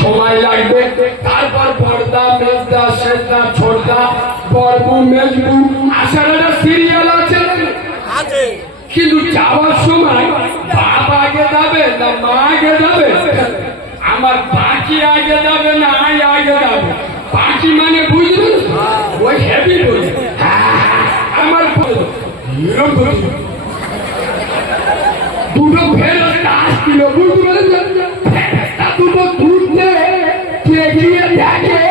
সময় লাগবে। তারপর পর্দা মেজদা সেজদা ছোটদা পর্বু মেজবু আসার একটা সিরিয়াল আছে, কিন্তু যাওয়ার সময় বাপ আগে যাবে না মা আগে যাবে? আমার বাকি আগে যাবে না আই আগে যাবে? বাকি মানে বুঝলেন ওই হেভি বলে আমার দুটো ফেরত আসছিল বুঝতে পেরেছেন? দুটো দুধে এগিয়ে দেখে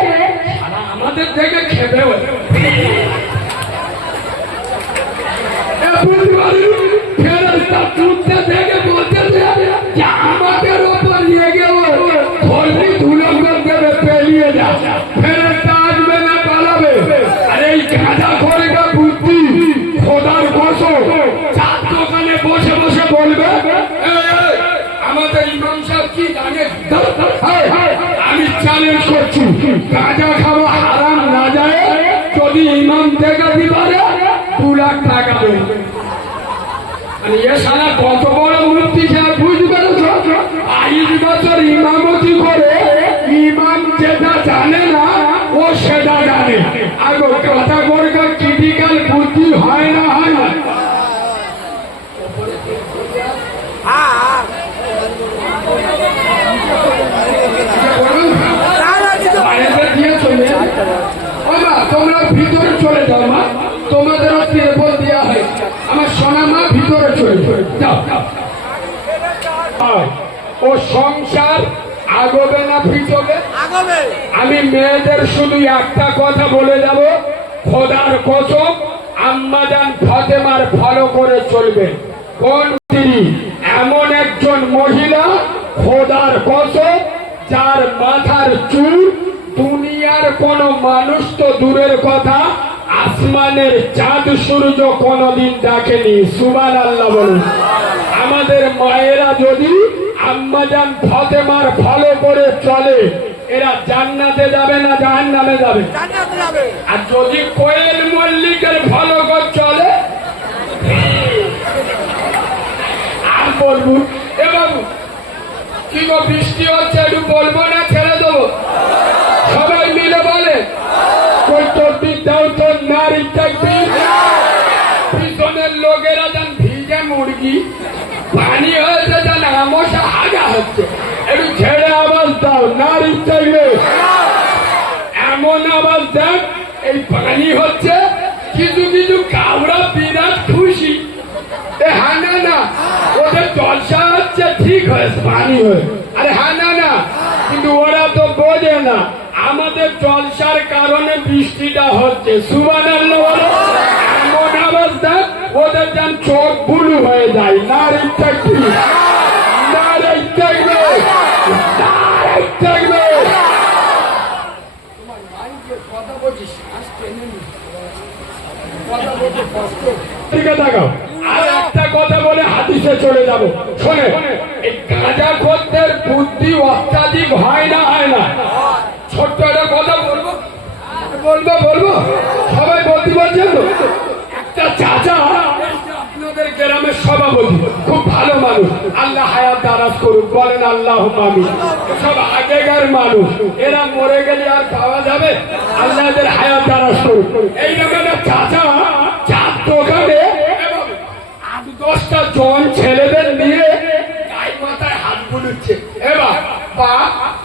আমাদের থেকে খেবে ফেরতটা দুধে দেখে বলতে যে আমাদের ওপর নিয়ে গেল ধর্মী ধুলো দেবে পেরিয়ে যা, ফেরতটা আসবে না পালাবে। আর এই গাঁজা খোরেগা বুদ্ধি খোদার কসম চার দোকানে বসে বসে বলবে আমাদের ইমাম সাহেব কি জানে? আমি চ্যালেঞ্জ করছি, গাঁজা খাওয়া হারাম না যায় যদি ইমাম থেকে দিবারে 2 লাখ টাকা দেবে। এ সারা কত বড় মুক্তি খেলা বুঝতে পেরেছ? 22 বছর ইমামতি করে ইমাম যেটা জানে না ও সেটা জানে। আর কথা করে ক্রিটিক্যাল বুদ্ধি হয় না হয় না? তোমরা ভিতরে চলে যাও মা, তোমাদের তিরপল দেওয়া হয়। আমার সোনা মা ভিতরে চলে যাও। ও সংসার আগবে না পিছবে? আমি মেয়েদের শুধু একটা কথা বলে যাব, খোদার কসম আম্মাজান ফাতেমার ফলো করে চলবে। কোন তিনি? এমন একজন মহিলা খোদার কসম যার মাথার চুল দুনিয়ার কোন মানুষ তো দূরের কথা আসমানের চাঁদ সূর্য কোনদিন দেখেনি। সুবহানাল্লাহ বলুন। আমাদের মায়েরা যদি আম্মাজান ফাতেমার ফলো করে চলে এরা জান্নাতে যাবে না জাহান্নামে যাবে? আর যদি কোয়েল মল্লিকের ফলো করে চলে আর বলবো এ বাবু কি গো বৃষ্টি হচ্ছে একটু বলবো না ছেড়ে দেবো? সবাই মিলে বলে নারী চাকরি। পিছনের লোকেরা যেন ভিজে মুরগি পানি হয়েছে যেন আমসা হাগা হচ্ছে, একটু ছেড়ে আওয়াজ দাও নারী চাইলে। এমন আওয়াজ দেখ এই পানি হচ্ছে, কিছু কিছু কাউরা বিরাট খুশি। হ্যাঁ না না ওদের জলসা হচ্ছে ঠিক হয়েছে পানি হয়ে। আরে হ্যাঁ না না, কিন্তু ওরা তো বোঝে না আমাদের জলসার কারণে বৃষ্টিটা হচ্ছে। সুবহানাল্লাহ বলো। এমন আওয়াজ দেখ ওদের যেন চোখ বুলু হয়ে যায়। নারী চাকরি নারী চাকরি নারী চাকরি। কথা বলছিস আর একটা কথা বলে হাদিসে চলে যাব। শোনে এই গাঁজা খোরদের বুদ্ধি অত্যাধিক হয় না হয় না? ছোট্ট একটা কথা বলবো বলবো বলবো সবাই বলতে পারছেন তো? একটা চাচা আপনাদের গ্রামের সভাপতি, খুব ভালো মানুষ, আল্লাহ হায়াত দারাজ করুক, বলেন আল্লাহ আমিন। সব আগেকার মানুষ, এরা মরে গেলে আর পাওয়া যাবে? আল্লাহ এদের হায়াত দারাজ করুক। এইরকম একটা চাচা চার দোকানে 8-10টা জন ছেলেদের নিয়ে গায়ে মাথায় হাত বুলুচ্ছে। এবার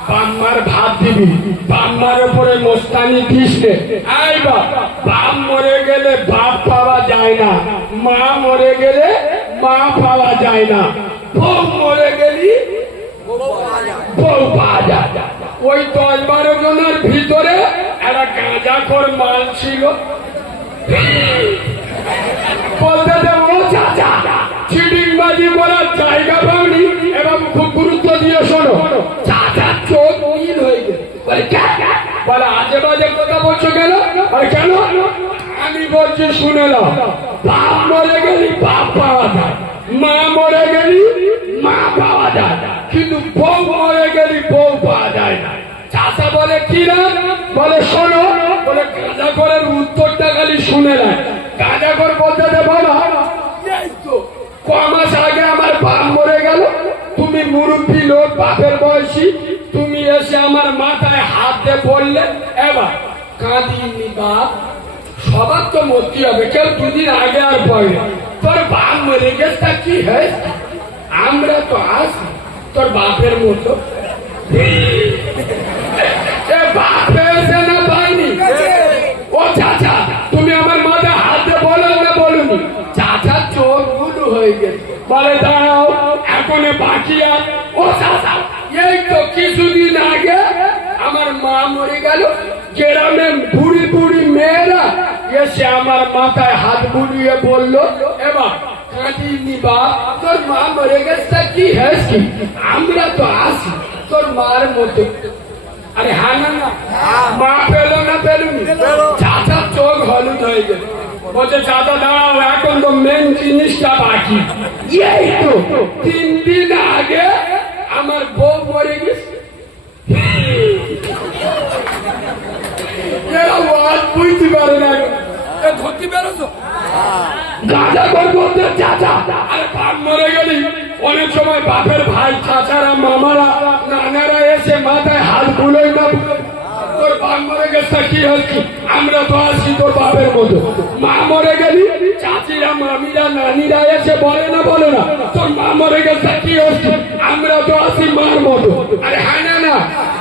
বাম্মার ভাত দিবি, বাম্মার উপরে মোস্তানি দিসনে। বাপ মরে গেলে বাপ পাওয়া যায় না, মা মরে গেলে মা পাওয়া যায় না, বউ মরে গেলি বউ পাওয়া যায়। ওই 10-12 জনের ভিতরে একটা গাঁজাখোর মাল ছিল। বলতে দেবো চাচা চিটিংবাজি বলার জায়গা পাওনি এবং খুব গুরুত্ব দিয়ে শোনো। চাচার চোখ নীল হয়ে গেছে, বলে আজে বাজে কথা বলছো কেন? কেন? আমি বলছি শুনে নাও, বাপ মরে গেলি বাপ পাওয়া যায়, মা মরে গেলি মা পাওয়া যায়, কিন্তু বউ মরে গেলি বউ পাওয়া যায় না। চাচা বলে কি না? বলে শোনো, বলে গাঁজা করার উত্তরটা খালি শুনে নেয়। গাঁজা কর বলতে দে বাবা, এই তো কমাস আগে আমার বাপ মরে গেল, তুমি মুরব্বী লোক বাপের বয়সী, তুমি এসে আমার মাথায় হাত দিয়ে পড়লে এবার কাঁদিনি বাপ, সবার তো মরতে হবে, কেউ দুদিন আগে আর পড়ে। তোর বাপ মরে গেছে কি হয়, আমরা তো আসি তোর বাপের মতো। বাপ পেয়েছে না পাইনি? ও চাচা, তুমি আমার মাথায় হাতে বলো না বলুনি? চাচা চোখ গুলো হয়ে গেছে, বলে দাঁড়াও এখন বাকি আর। ও চাচা, এই তো কিছুদিন আগে আমার মা মরে গেল, গ্রামে বুড়ি বুড়ি মেয়েরা এসে আমার মাথায় হাত বুলিয়ে বললো এবার কাঁদিনি বাপ, তোর মা মরে গেছে কি হয়েছে, আমরা তো আসি তোর মার মতো। আরে হ্যাঁ না না, মা পেলো না পেলুনি? চাচা চোখ হলুদ হয়ে গেল, বলছে চাচা দাঁড়াও এখন তো মেন জিনিসটা বাকি। এই তো 3 দিন আগে আমার বউ মরে গেছে। বুঝতে পারে না, ধরতে পেরেছো? গাঁজা করবো চাচা, আরে বাপ মরে গেলি অনেক সময় বাপের ভাই চাচারা মামারা নানারা এসে মাথায় হাত বুলোই না, তোর বাপ মরে গেছে কি হচ্ছে, আমরা তো আসি তোর বাপের মতো। মা মরে গেলি চাচিরা মামিরা নানিরা এসে বলে না বলে না তোর মা মরে গেছে কি হচ্ছে, আমরা তো আসি মার মতো। আরে হ্যাঁ না না,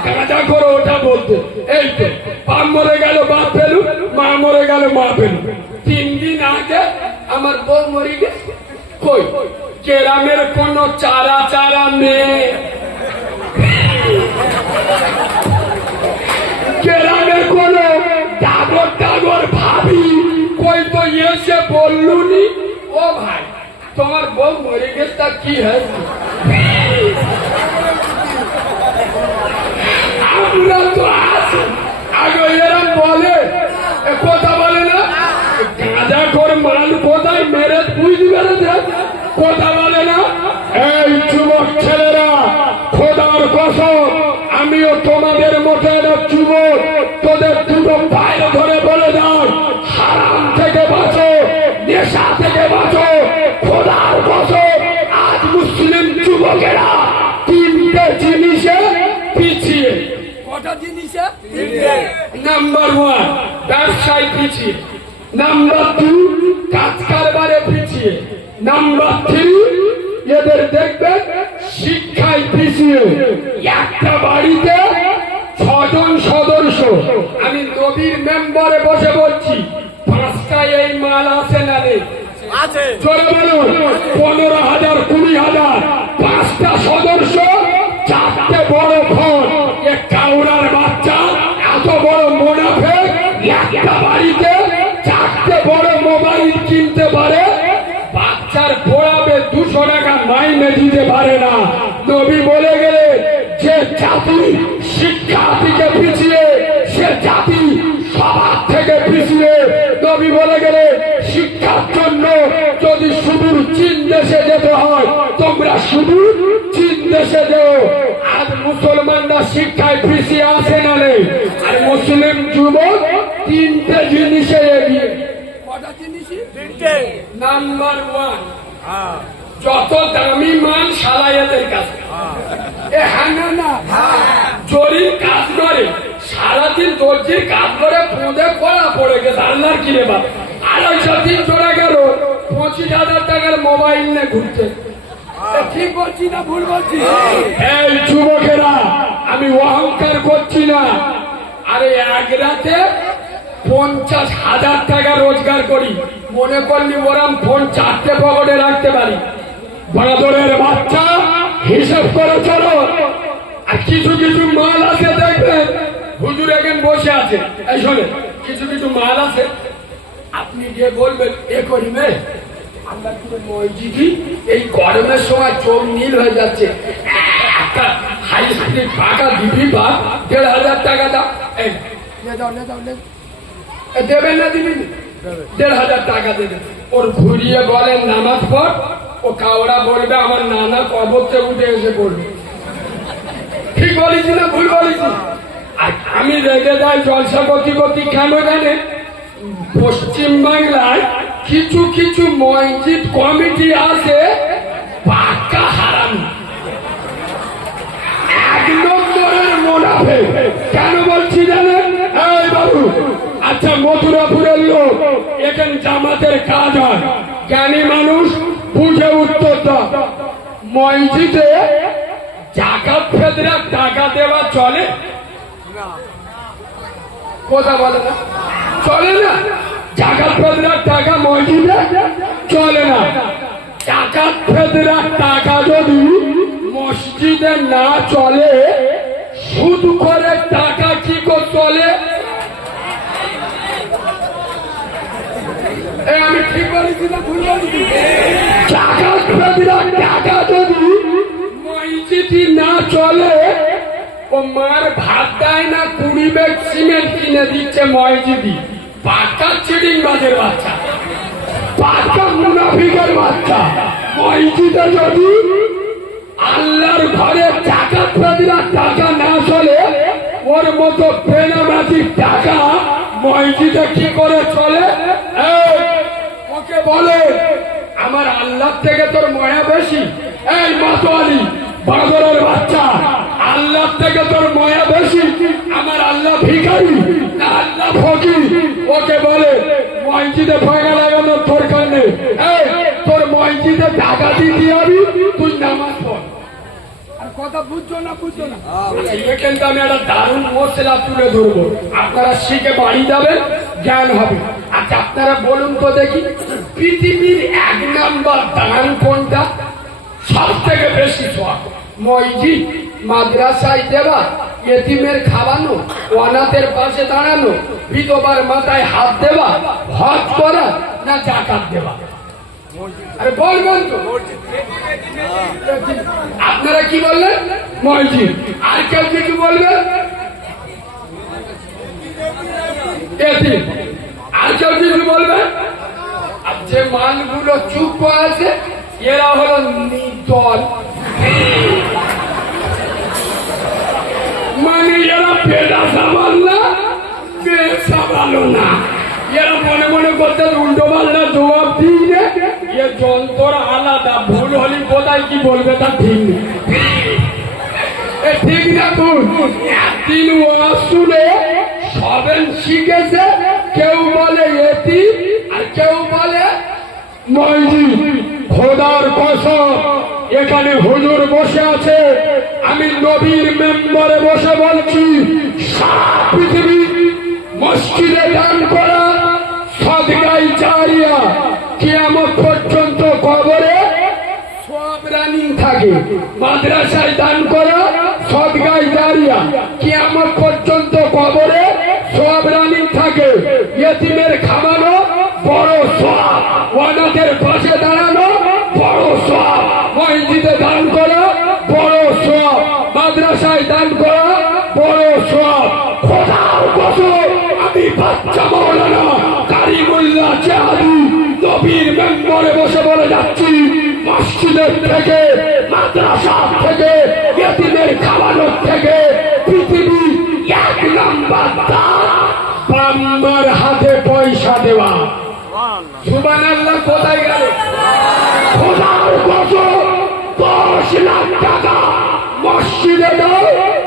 গাঁজা করো ওটা বলতে। এই তো বাপ মরে গেল বাপ পেলু, মা মরে গেল মা পেলু। 3 দিন আগে আমার বউ মরে গেছে, কই গ্রামের কোন চারা চারা মেয়ে, গ্রামের কোন ডাগর ডাগর ভাবি কই তো এসে বললুনি ও ভাই তোমার বউ মরে গেছে তা কি হয়েছে। আমরা তো আছি আগে এরম বলে, কথা বলে না, গাঁজা কর মাল কোথায় মেরে বুঝতে পেরেছে, কথা বলে না। এই যুবক ছেলেরা, খোদার কসম আমিও তোমাদের মতো একটা যুবক, তোদের দুটো পায়ে ধরে বলে দাও হারাম থেকে বাঁচো, নেশা থেকে বাঁচো। খোদার কসম আজ মুসলিম যুবকেরা 3টে জিনিসে পিছিয়ে। কটা জিনিসে? নাম্বার 1 ব্যবসায় পিছিয়ে, নাম্বার 2 কাজ কারবারে পিছিয়ে, নাম্বার 3 এদের দেখবেন শিক্ষায় পিছিয়ে। একটা বাড়িতে 6 জন সদস্য, আমি নবীর মেম্বারে বসে বলছি 5টা এই মাল আছে না নেই? চলে বলুন 15,000 20,000, 5টা সদস্য, 4টে বড় ফোন। এক কাউরার বাচ্চা এত বড় মুনাফেক, একটা বাড়িতে 4টে বড় মোবাইল কিনতে পারে, বাচ্চার পড়াবে 200 টাকা মাইনে দিতে পারে না। নবী বলে গেলে যে জাতি শিক্ষা থেকে পিছিয়ে সে জাতি সবার থেকে পিছিয়ে। নবী বলে গেলে শিক্ষার জন্য যদি সুদূর চীন দেশে যেতে হয় তোমরা সুদূর চীন দেশে যেও। আজ মুসলমানরা শিক্ষায় পিছিয়ে আসে না নেই, আর মুসলিম যুবক 3টে জিনিসে এগিয়ে। কটা জিনিসই? 3টে। নাম্বার 1 যত দামি মাল সালাইয়াদের কাছে। হ্যাঁ না না, জরির কাজ করে সারাদিন, দর্জির কাজ করে পুঁদে করা পড়ে গেছে আল্লাহর কিনে বাপ। 250-300 টাকার 25,000 টাকার মোবাইল নিয়ে ঘুরছে। ঠিক বলছি না ভুল বলছি? এই যুবকেরা, আমি অহংকার করছি না, আরে এক রাতে 50,000 টাকা রোজগার করি, মনে করলি ওরম ফোন 4টে পকেটে রাখতে পারি। বাদরের বাচ্চা হিসাব করে চলো। আর কিছু কিছু মাল আছে দেখবেন, হুজুর এখন বসে আছে, এই শোনে কিছু কিছু মাল আছে আপনি গিয়ে বলবেন এ করিবে আমরা কিন্তু মসজিদি এই গরমের সময় চোখ নীল হয়ে যাচ্ছে, একটা হাই স্পিড পাকা দিবি বা 1,500 টাকা দাও, এই দেবেন না দিবি 1,500 টাকা দেবেন। ওর ঘুরিয়ে বলেন নামাজ পড়, ও কাওড়া বলবে আমার নানা কবরতে উঠে এসে পড়বে। ঠিক বলেছি না ভুল বলেছি? আর আমি রেগে যাই জলসা করতে করতে কেন জানেন? পশ্চিম বাংলায় কিছু কিছু মসজিদ কমিটি আছে পাক্কা হারাম, 1 নম্বরের মুনাফিক। কেন বলছি জানেন? এই বাবু, আচ্ছা মথুরাপুরের লোক, এখানে জামাতের কাজ হয়, জ্ঞানী মানুষ বুঝে উত্তর দাও। মসজিদে জাকাত ফেদরা টাকা দেওয়া চলে? কথা বলে না, চলে না। জাকাত ফেদরার টাকা মসজিদে চলে না। জাকাত ফেদরার টাকা যদি মসজিদে না চলে, সুদ করে টাকা কি করে চলে? আমি ঠিক বলেছি না ভুল বলেছি? জাকাত ফেদরার টাকা যদি মসজিদে না চলে, ও মার ভাত দেয় না, 20 ব্যাগ সিমেন্ট কিনে দিচ্ছে মসজিদি। পাক্কা চিটিং বাজের বাচ্চা, পাক্কা মুনাফিকের বাচ্চা। মসজিদে যদি আল্লাহর ঘরে জাকাত ফেদরার টাকা না চলে, ওর মতো বেনামাজির টাকা মসজিদে কি করে চলে? ওকে বলে আমার আল্লাহ থেকে তোর মায়া বেশি? এই মাতোয়ালি বাদরের বাচ্চা, আল্লাহ থেকে তোর মায়া বেশি? আমার আল্লাহ ভিখারি না আল্লাহ ফকির? ওকে বলে মসজিদে ফাঁকা লাগানোর দরকার নেই। তোর মসজিদে টাকা দিতে হবে, তুই নামাজ পড়। আর কথা বুঝছো না? বুঝছো না? কিন্তু আমি একটা দারুণ মশলা তুলে ধরবো, আপনারা শিখে বাড়ি যাবেন, জ্ঞান হবে। আচ্ছা আপনারা বলুন তো দেখি, পৃথিবীর 1 নাম্বার দান কোনটা? সব থেকে বেশি সওয়াব মসজিদ, মাদ্রাসায় দেওয়া, এতিমের খাওয়ানো, অনাথের পাশে দাঁড়ানো, বিধবার মাথায় হাত দেওয়া, হজ করা, না জাকাত দেওয়া? আরে বলবেন তো? আপনারা কি বললেন? মসজিদ। আর কেউ কিছু বলবেন? এতিম। আর কেউ কিছু বলবেন? আর যে মানগুলো চুপ আছে এরা হলো নির্দল, মানে এরা পেটা সামাল না, পেট সামালো না। এরা মনে মনে করতে উল্টো পাল্টা জবাব দিয়ে এ যন্ত্র আলাদা, ভুল হলি কোথায় কি বলবে তা ঠিক নেই। ঠিক না? তুই একদিন ওয়াজ শুনে সবেন শিখেছে, কেউ বলে এতিম আর কেউ বলে মসজিদ। খোদার কসম, এখানে হুজুর বসে আছে, আমি নবীর মেম্বারে বসে বলছি, সারা পৃথিবী মসজিদে দান করা সাদকায়ে জারিয়া কিয়ামত পর্যন্ত কবরে সওয়াব রানিং থাকে। মাদ্রাসায় দান করা সাদকায়ে জারিয়া কিয়ামত পর্যন্ত কবরে সওয়াব রানিং থাকে। ইয়েতিমের খাওয়ানো বড় সওয়াব, অনাথের পাশে দাঁড়ানো বড় সওয়াব, মসজিদে দান করা বড় সওয়াব, মাদ্রাসায় দান করা বড় সওয়াব। খোদার কসম, আমি বাচ্চা মাওলানা কারিমুল্লাহ জাহাদি নবীর মেম্বারে বসে বলে যাচ্ছি, মসজিদের থেকে, মাদ্রাসা থেকে, ইয়েতিমের খাওয়ানোর থেকে পৃথিবী 1 নাম্বার দান বাম্মার হাতে পয়সা দেওয়া। সুবহানাল্লাহ। কোথায় গেল? খোদার কসম, 10 লাখ টাকা মসজিদে দাও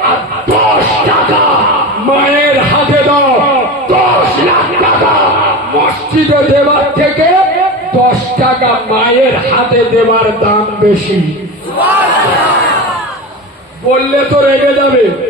আর 10 টাকা মায়ের হাতে দাও। 10 লাখ টাকা মসজিদে দেওয়ার থেকে 10 টাকা মায়ের হাতে দেওয়ার দাম বেশি। বললে তো রেগে যাবে।